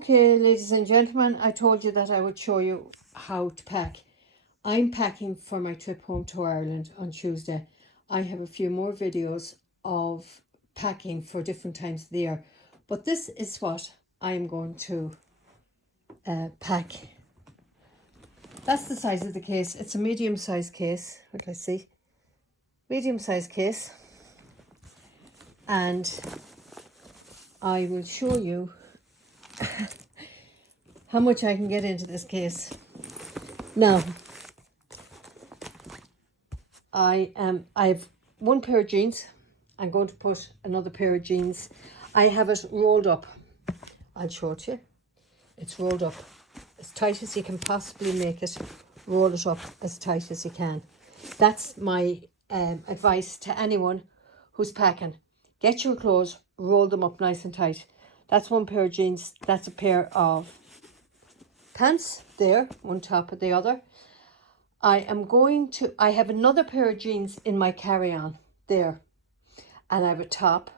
Okay, ladies and gentlemen, I told you that I would show you how to pack. I'm packing for my trip home to Ireland on Tuesday. I have a few more videos of packing for different times of the year, but this is what I'm going to pack. That's the size of the case. It's a medium-sized case. What do I see? Medium-sized case. And I will show you how much I can get into this case. Now, I've one pair of jeans. I'm going to put another pair of jeans. I have it rolled up. I'll show it to you. It's rolled up as tight as you can possibly make it. Roll it up as tight as you can. That's my advice to anyone who's packing. Get your clothes, roll them up nice and tight. That's one pair of jeans. That's a pair of pants there, one top of the other. I have another pair of jeans in my carry-on there. And I have a top,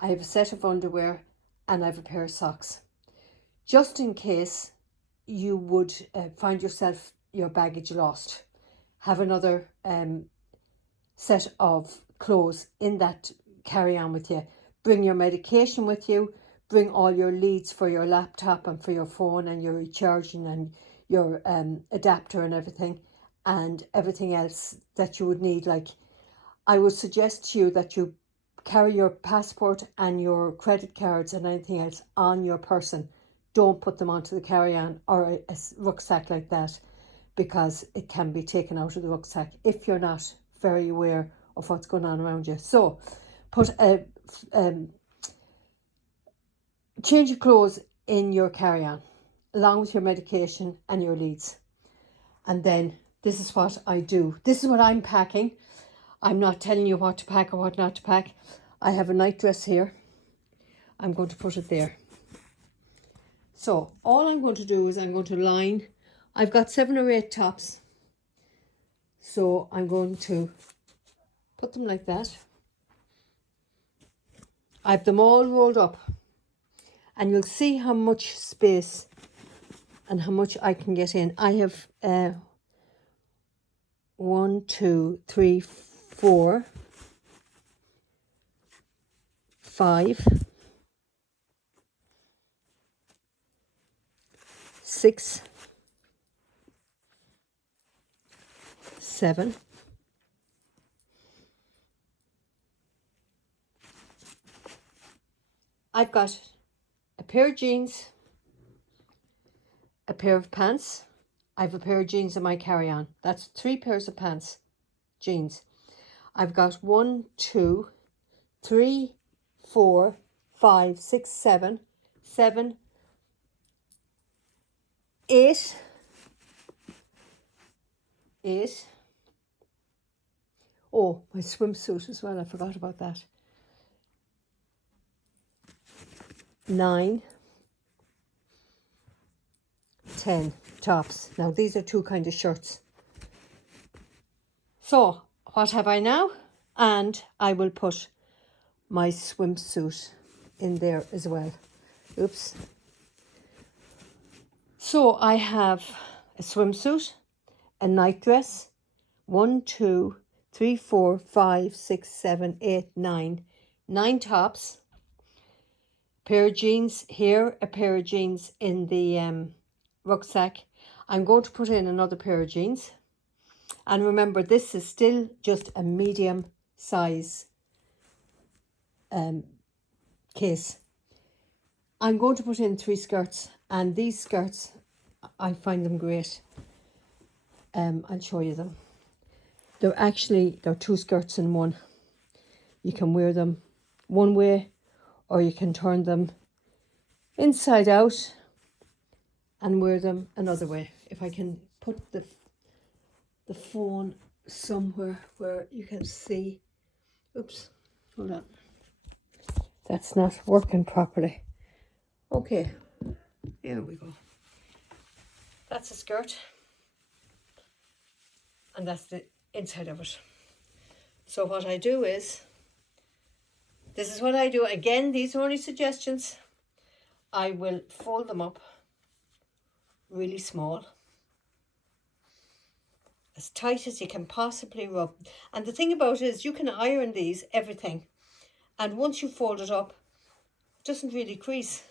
I have a set of underwear, and I have a pair of socks. Just in case you would find yourself your baggage lost. Have another set of clothes in that carry-on with you. Bring your medication with you. Bring all your leads for your laptop and for your phone and your recharging and your adapter and everything else that you would need. Like, I would suggest to you that you carry your passport and your credit cards and anything else on your person. Don't put them onto the carry-on or a rucksack like that, because it can be taken out of the rucksack if you're not very aware of what's going on around you. So put change your clothes in your carry-on along with your medication and your leads. And then this is what I do. This is what I'm packing. I'm not telling you what to pack or what not to pack. I have a night dress here. I'm going to put it there. So all I'm going to do is I'm going to line. I've got 7 or 8 tops. So I'm going to put them like that. I have them all rolled up. And you'll see how much space and how much I can get in. I have 1, 2, 3, 4, 5, 6, 7, 've got a pair of jeans, a pair of pants. I have a pair of jeans in my carry-on. That's 3 pairs of pants, jeans. I've got 1, 2, 3, 4, 5, 6, 7, 8. Oh, my swimsuit as well. I forgot about that. 9, 10 tops. Now these are 2 kind of shirts. So what have I now? And I will put my swimsuit in there as well. Oops. So I have a swimsuit, a night dress, 1, 2, 3, 4, 5, 6, 7, 8, 9. 9 tops. Pair of jeans here, a pair of jeans in the rucksack. I'm going to put in another pair of jeans. And remember, this is still just a medium size case. I'm going to put in 3 skirts, and these skirts, I find them great. I'll show you them. They're 2 skirts in one. You can wear them one way, or you can turn them inside out and wear them another way. If I can put the phone somewhere where you can see. Oops, hold on. That's not working properly. Okay, here we go. That's a skirt. And that's the inside of it. So what I do is, this is what I do. Again, these are only suggestions. I will fold them up really small, as tight as you can possibly rub. And the thing about it is you can iron these, everything. And once you fold it up, it doesn't really crease.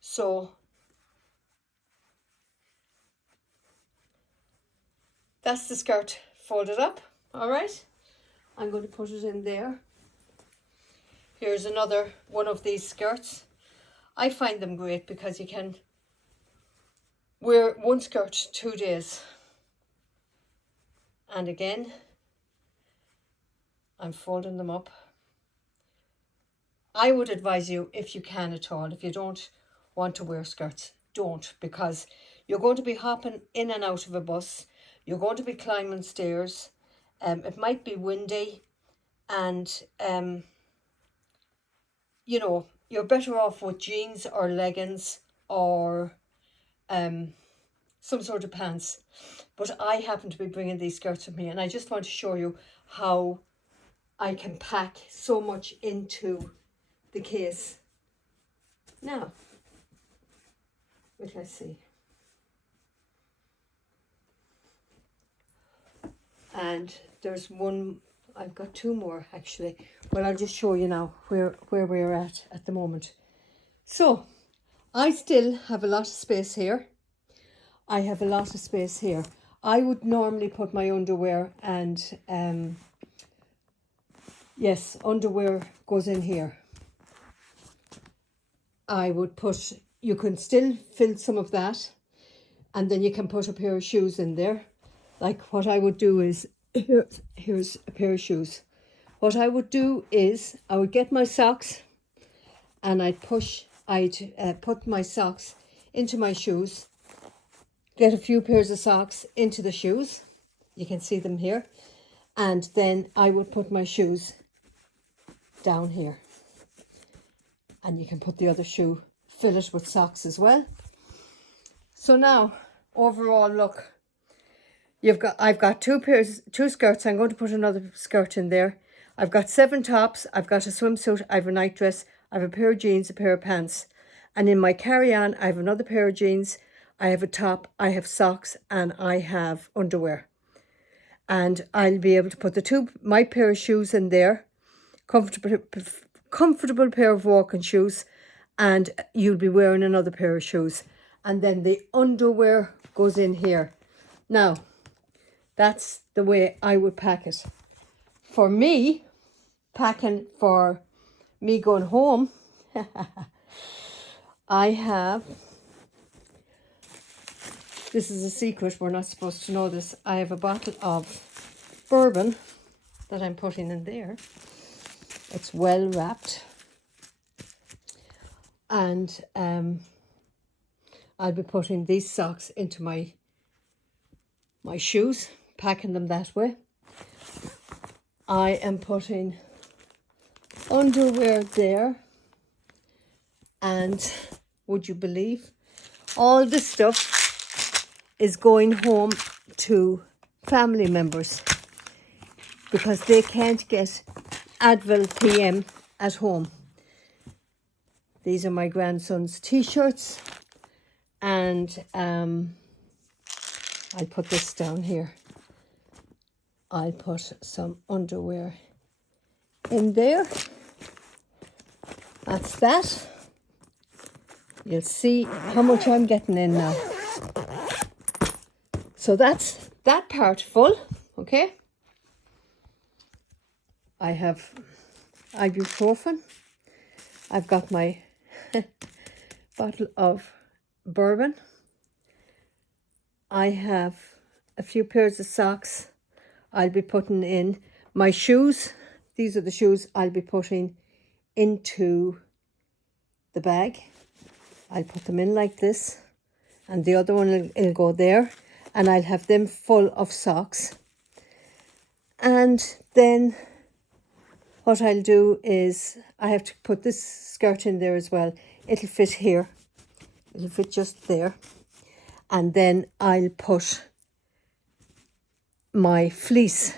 So that's the skirt folded up. All right. I'm going to put it in there. Here's another one of these skirts. I find them great because you can wear one skirt 2 days. And again, I'm folding them up. I would advise you, if you can at all, if you don't want to wear skirts, don't, because you're going to be hopping in and out of a bus. You're going to be climbing stairs. It might be windy, and you know, you're better off with jeans or leggings or some sort of pants. But I happen to be bringing these skirts with me, and I just want to show you how I can pack so much into the case. Now, let's see. And there's one, I've got 2 more actually. Well, I'll just show you now where we're at the moment. So, I still have a lot of space here. I have a lot of space here. I would normally put my underwear and, yes, underwear goes in here. I would put, you can still fill some of that, and then you can put a pair of shoes in there. Like what I would do is, here's a pair of shoes. What I would do is, I would get my socks and I'd put my socks into my shoes, get a few pairs of socks into the shoes. You can see them here. And then I would put my shoes down here. And you can put the other shoe, fill it with socks as well. So now, overall look, I've got 2 skirts. I'm going to put another skirt in there. I've got 7 tops. I've got a swimsuit. I have a night dress. I have a pair of jeans, a pair of pants. And in my carry-on, I have another pair of jeans. I have a top. I have socks, and I have underwear. And I'll be able to put my pair of shoes in there. Comfortable pair of walking shoes, and you'll be wearing another pair of shoes. And then the underwear goes in here. Now, that's the way I would pack it. For me, packing for me going home, I have, this is a secret, we're not supposed to know this. I have a bottle of bourbon that I'm putting in there. It's well wrapped. And I'll be putting these socks into my shoes, packing them that way. I am putting underwear there. And would you believe, all this stuff is going home to family members because they can't get Advil PM at home. These are my grandson's t-shirts, and I'll put this down here. I'll put some underwear in there. That's that. You'll see how much I'm getting in now. So that's that part full, okay? I have ibuprofen. I've got my bottle of bourbon. I have a few pairs of socks I'll be putting in. My shoes, these are the shoes I'll be putting into the bag. I'll put them in like this, and the other one will go there, and I'll have them full of socks. And then what I'll do is I have to put this skirt in there as well. It'll fit here. It'll fit just there. And then I'll put my fleece.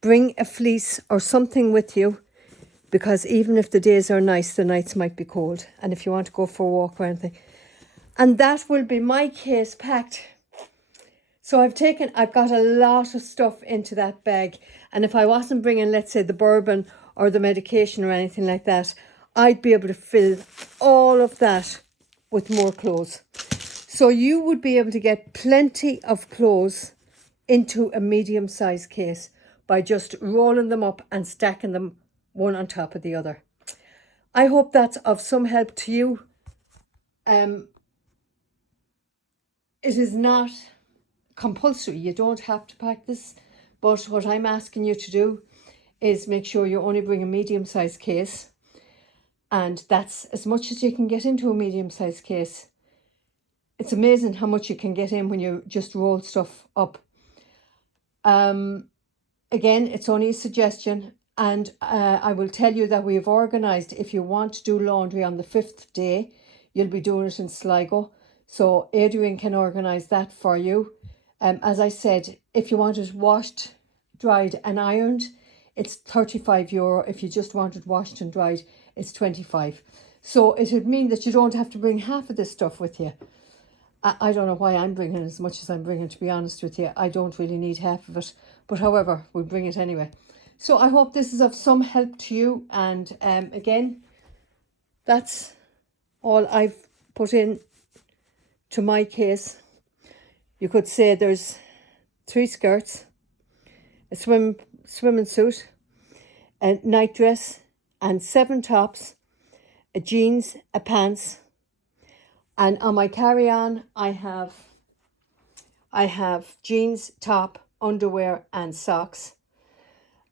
Bring a fleece or something with you because even if the days are nice, the nights might be cold. And if you want to go for a walk or anything. And that will be my case packed. So I've got a lot of stuff into that bag. And if I wasn't bringing, let's say, the bourbon or the medication or anything like that, I'd be able to fill all of that with more clothes. So you would be able to get plenty of clothes into a medium-sized case by just rolling them up and stacking them one on top of the other. I hope that's of some help to you. It is not compulsory. You don't have to pack this. But what I'm asking you to do is make sure you only bring a medium-sized case. And that's as much as you can get into a medium-sized case. It's amazing how much you can get in when you just roll stuff up. Again, it's only a suggestion. And I will tell you that we have organised, if you want to do laundry on the 5th day, you'll be doing it in Sligo. So Adrian can organise that for you. As I said, if you want it washed, dried and ironed, it's €35. If you just want it washed and dried, it's 25. So it would mean that you don't have to bring half of this stuff with you. I don't know why I'm bringing as much as I'm bringing, to be honest with you. I don't really need half of it. But however, we'll bring it anyway. So I hope this is of some help to you. And again, that's all I've put in to my case. You could say there's 3 skirts, a swimming suit, a night dress, and 7 tops, a jeans, a pants. And on my carry-on, I have jeans, top, underwear, and socks.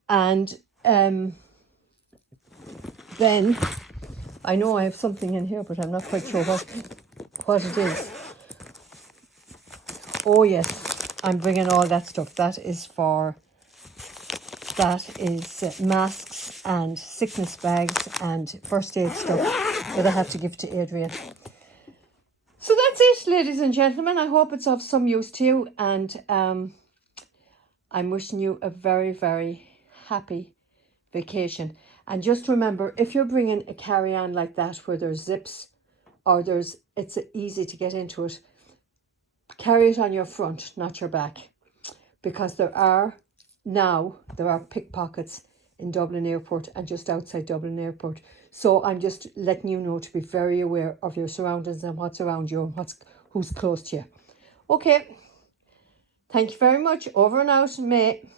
And then I know I have something in here, but I'm not quite sure what it is. Oh yes, I'm bringing all that stuff. That is masks and sickness bags and first aid stuff that I have to give to Adrian. So that's it, ladies and gentlemen. I hope it's of some use to you, and I'm wishing you a very, very happy vacation. And just remember, if you're bringing a carry-on like that where there's zips or it's easy to get into it, carry it on your front, not your back, because there are pickpockets in Dublin Airport and just outside Dublin Airport. So I'm just letting you know to be very aware of your surroundings and what's around you and who's close to you. Okay, thank you very much. Over and out, May.